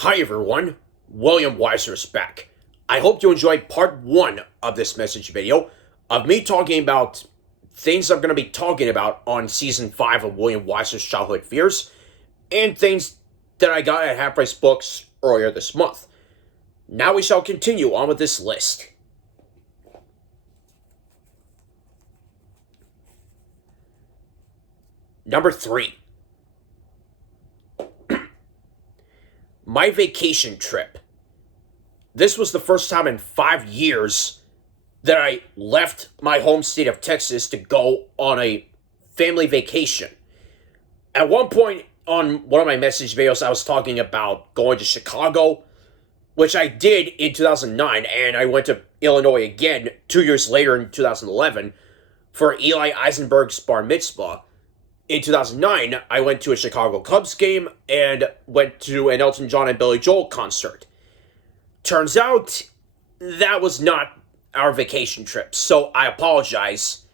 Hi everyone, William Weyser is back. I hope you enjoyed part 1 of this message video of me talking about things I'm going to be talking about on season 5 of William Weyser's Childhood Fears and things that I got at Half Price Books earlier this month. Now we shall continue on with this list. Number 3. My vacation trip. This was the first time in 5 years that I left my home state of Texas to go on a family vacation. At one point on one of my message videos, I was talking about going to Chicago, which I did in 2009, and I went to Illinois again 2 years later in 2011 for Eli Eisenberg's bar mitzvah. In 2009, I went to a Chicago Cubs game and went to an Elton John and Billy Joel concert. Turns out, that was not our vacation trip, so I apologize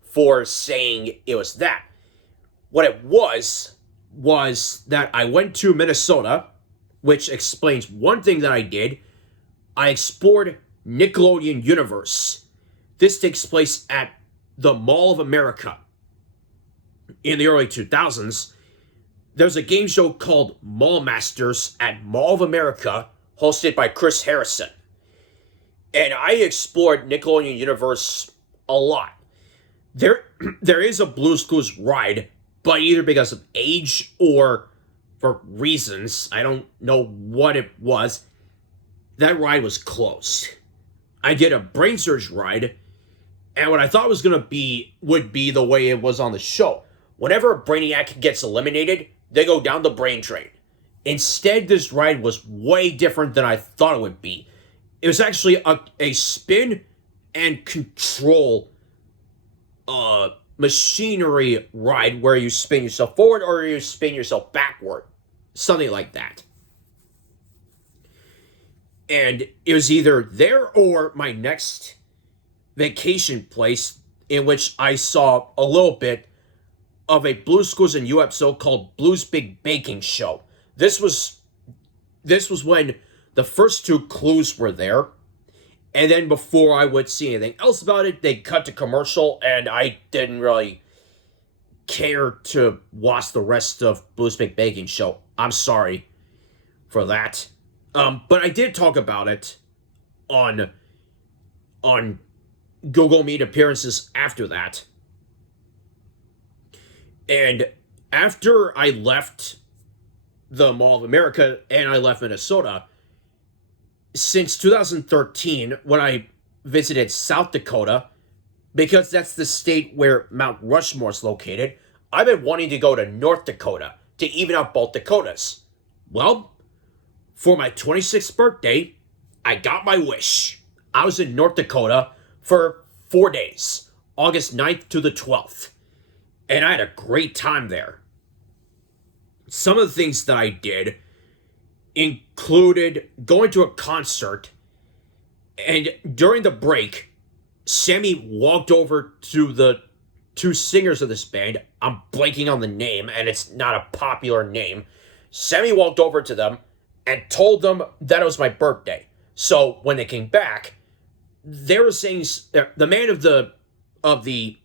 for saying it was that. What it was that I went to Minnesota, which explains one thing that I did. I explored Nickelodeon Universe. This takes place at the Mall of America. In the early 2000s, there's a game show called Mall Masters at Mall of America, hosted by Chris Harrison. And I explored Nickelodeon Universe a lot. There is a Blue's Clues ride, but either because of age or for reasons, I don't know what it was, that ride was closed. I did a Brain Surge ride, and what I thought was would be the way it was on the show. Whenever a Brainiac gets eliminated, they go down the brain train. Instead, this ride was way different than I thought it would be. It was actually a spin and control machinery ride where you spin yourself forward or you spin yourself backward. Something like that. And it was either there or my next vacation place in which I saw a little bit of a Blue's Clues and You episode called Blue's Big Baking Show. This was when the first 2 clues were there, and then before I would see anything else about it, they cut to commercial, and I didn't really care to watch the rest of Blue's Big Baking Show. I'm sorry for that. But I did talk about it on Google Meet appearances after that. And after I left the Mall of America and I left Minnesota, since 2013, when I visited South Dakota, because that's the state where Mount Rushmore is located, I've been wanting to go to North Dakota to even out both Dakotas. Well, for my 26th birthday, I got my wish. I was in North Dakota for 4 days, August 9th to the 12th. And I had a great time there. Some of the things that I did included going to a concert, and during the break, Sammy walked over to the 2 singers of this band. I'm blanking on the name, and it's not a popular name. Sammy walked over to them and told them that it was my birthday. So when they came back, they were saying, the man of the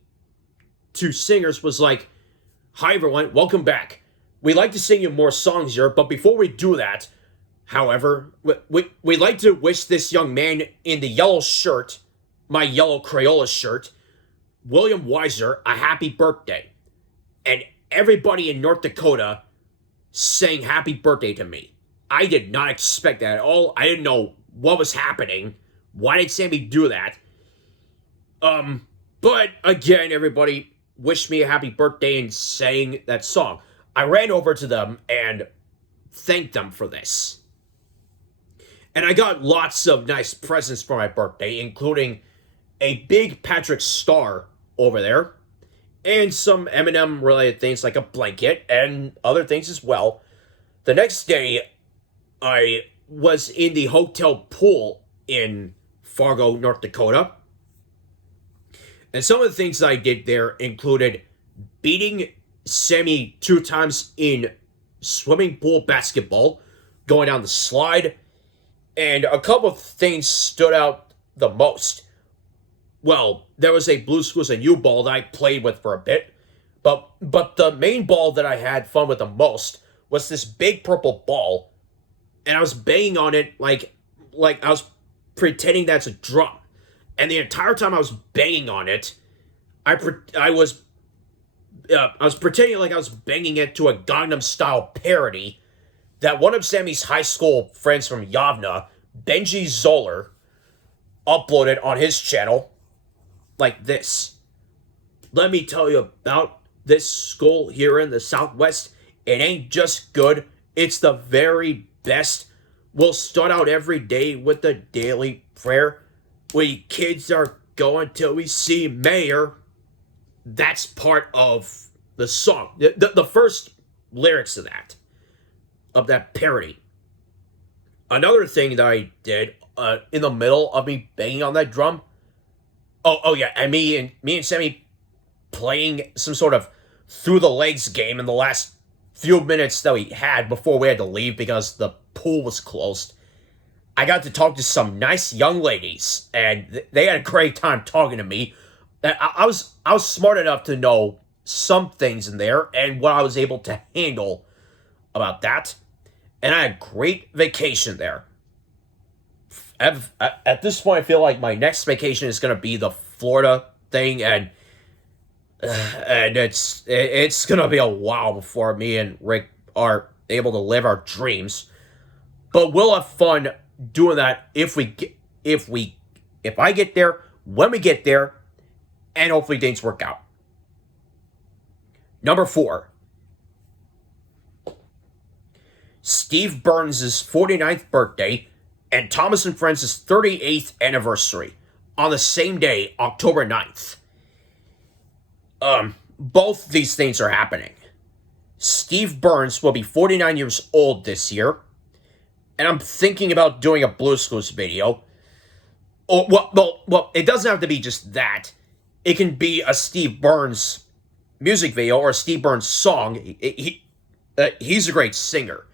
2 singers was like, "Hi everyone, welcome back. We'd like to sing you more songs here, but before we do that, however, we'd like to wish this young man in the yellow shirt, my yellow Crayola shirt, William Weyser, a happy birthday." And everybody in North Dakota sang happy birthday to me. I did not expect that at all. I didn't know what was happening. Why did Sammy do that? But again, everybody wished me a happy birthday and sang that song. I ran over to them and thanked them for this. And I got lots of nice presents for my birthday, including a big Patrick Star over there, and some M&M related things like a blanket and other things as well. The next day, I was in the hotel pool in Fargo, North Dakota. And some of the things I did there included beating Sammy 2 times in swimming pool basketball, going down the slide, and a couple of things stood out the most. Well, there was a Blue Schools and U ball that I played with for a bit, but the main ball that I had fun with the most was this big purple ball, and I was banging on it like I was pretending that's a drum, and the entire time I was banging on it, I was pretending like I was banging it to a Gangnam Style parody that one of Sammy's high school friends from Yavna, Benji Zoller, uploaded on his channel like this. Let me tell you about this school here in the Southwest. It ain't just good, it's the very best. We'll start out every day with the daily prayer. We kids are going till we see Mayor. That's part of the song. The first lyrics of that parody. Another thing that I did in the middle of me banging on that drum. Oh yeah, and me and Sammy playing some sort of through the legs game in the last few minutes that we had before we had to leave because the pool was closed. I got to talk to some nice young ladies, and they had a great time talking to me. I was smart enough to know some things in there and what I was able to handle about that. And I had a great vacation there. At this point, I feel like my next vacation is going to be the Florida thing, and it's going to be a while before me and Rick are able to live our dreams. But we'll have fun doing that if I get there, when we get there, and hopefully things work out. Number 4. Steve Burns' 49th birthday and Thomas and Friends' 38th anniversary on the same day, October 9th. Both these things are happening. Steve Burns will be 49 years old this year, and I'm thinking about doing a Blues Clues video. Oh, well, it doesn't have to be just that. It can be a Steve Burns music video or a Steve Burns song. He's a great singer.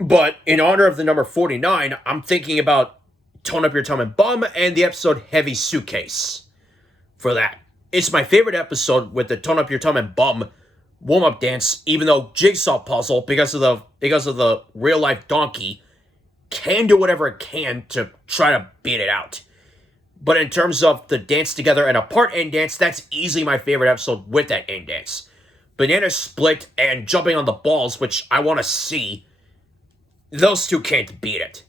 But in honor of the number 49, I'm thinking about Tone Up Your Tum and Bum and the episode Heavy Suitcase for that. It's my favorite episode with the Tone Up Your Tum and Bum warm-up dance, even though Jigsaw Puzzle, because of the real-life donkey, can do whatever it can to try to beat it out. But in terms of the dance together and a part end dance, that's easily my favorite episode with that end dance. Banana Split and Jumping on the Balls, which I want to see, those two can't beat it.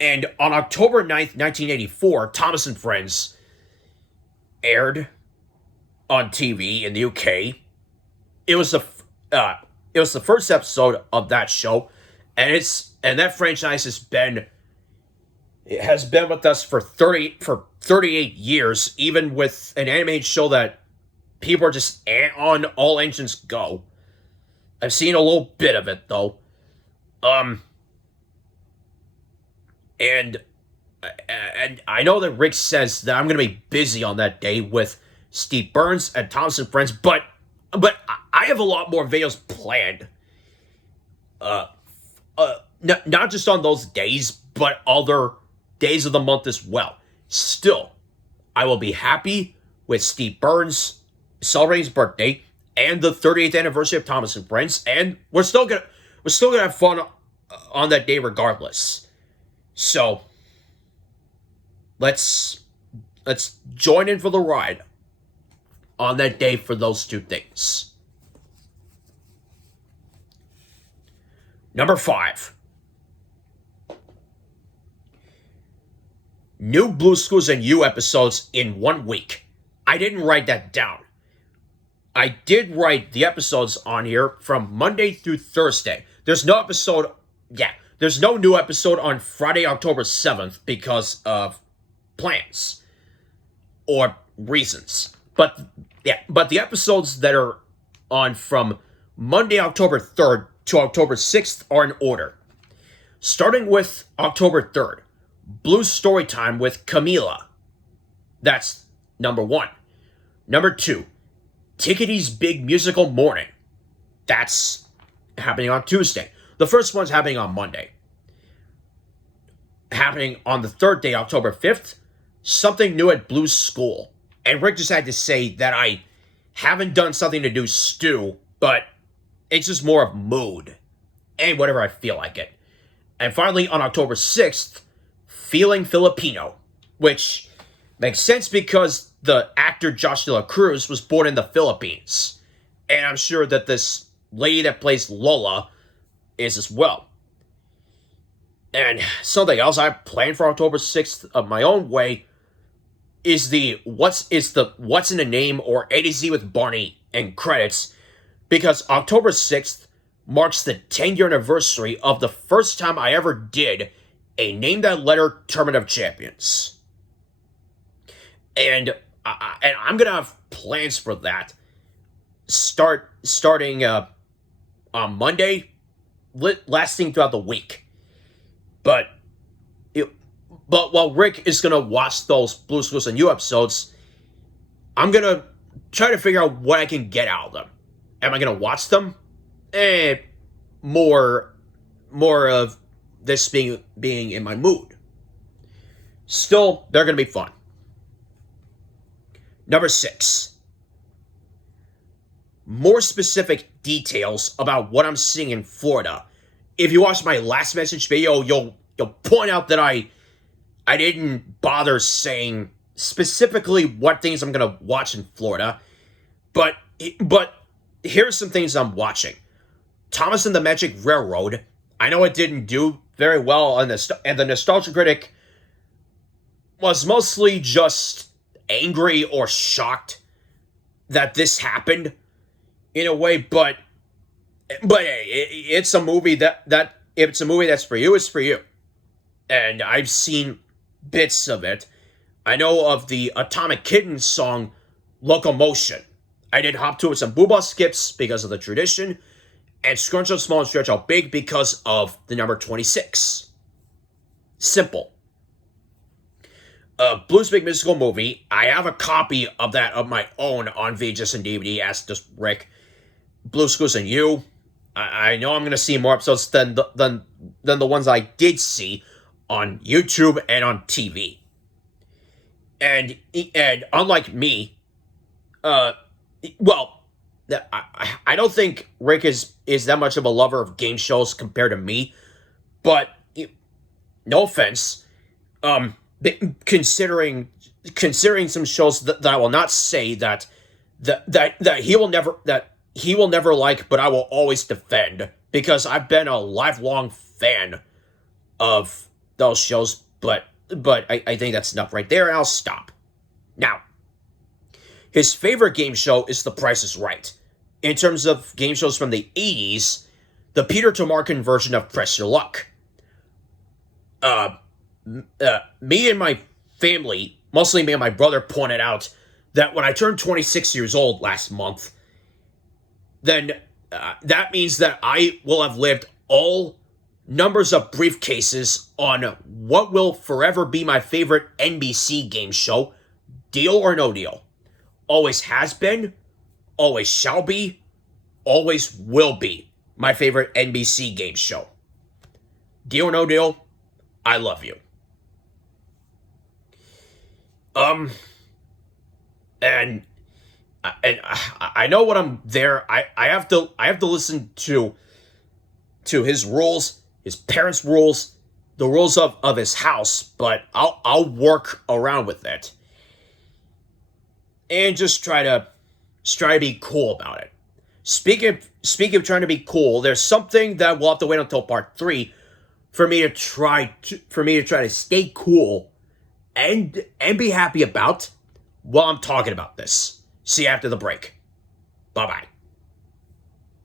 And on October 9th, 1984, Thomas and Friends aired on TV in the UK. It was the first episode of that show, and that franchise has been with us for 38 years, even with an animated show that people are just on all engines go. I've seen a little bit of it though. And I know that Rick says that I'm going to be busy on that day with Steve Burns and Thomas and Friends, but I have a lot more videos planned. Not just on those days, but other days of the month as well. Still, I will be happy with Steve Burns celebrating his birthday and the 38th anniversary of Thomas and Friends, and we're still gonna have fun on that day regardless. So let's join in for the ride on that day for those two things. Number 5. New Blues Clues and You episodes in 1 week. I didn't write that down. I did write the episodes on here from Monday through Thursday. There's no new episode on Friday, October 7th because of plans or reasons. But the episodes that are on from Monday, October 3rd to October 6th are in order. Starting with October 3rd, Blues Storytime with Camila. That's number 1. Number 2, Tickety's Big Musical Morning. That's happening on Tuesday. The first one's happening on Monday. Happening on the third day, October 5th, something new at Blue's school. And Rick just had to say that I haven't done something to do stew, but it's just more of mood and whatever I feel like it. And finally, on October 6th, Feeling Filipino, which makes sense because the actor Josh de la Cruz was born in the Philippines. And I'm sure that this lady that plays Lola is as well. And something else I planned for October 6th of my own way is the What's in a Name or A to Z with Barney and credits, because October 6th marks the 10-year anniversary of the first time I ever did a Name That Letter Tournament of Champions. And I'm going to have plans for that starting on Monday, lasting throughout the week. But while Rick is going to watch those Blues Clues and You episodes, I'm going to try to figure out what I can get out of them. Am I going to watch them? More of this being in my mood. Still, they're going to be fun. Number 6. More specific details about what I'm seeing in Florida. If you watched my last message video, you'll point out that I didn't bother saying specifically what things I'm going to watch in Florida. But here's some things I'm watching. Thomas and the Magic Railroad. I know it didn't do very well and the Nostalgia Critic was mostly just angry or shocked that this happened in a way, but hey, it's a movie that if it's a movie that's for you, it's for you. And I've seen bits of it. I know of the Atomic Kitten song Locomotion. I did hop to it with some booba skips because of the tradition, and Scrunch Out Small and Stretch Out Big because of the number 26. Simple. Blues Big Musical Movie. I have a copy of that of my own on VHS and DVD, as does Rick. Blues Clues and You. I know I'm going to see more episodes than the ones I did see on YouTube and on TV. And unlike me, I don't think Rick is that much of a lover of game shows compared to me. But no offense, considering some shows that I will not say that he will never like, but I will always defend, because I've been a lifelong fan of those shows. But I think that's enough right there, and I'll stop. Now, his favorite game show is The Price is Right. In terms of game shows from the 80s, the Peter Tomarken version of Press Your Luck. Me and my family, mostly me and my brother, pointed out that when I turned 26 years old last month, then that means that I will have lived all numbers of briefcases on what will forever be my favorite NBC game show, Deal or No Deal. Always has been, always shall be, always will be my favorite NBC game show. Deal or No Deal, I love you. And I know when I'm there, I have to listen to his rules, his parents' rules, the rules of his house, but I'll work around with it. And just try to be cool about it. Speaking of trying to be cool, there's something that we'll have to wait until part 3 for me to try to stay cool and be happy about while I'm talking about this. See you after the break. Bye-bye.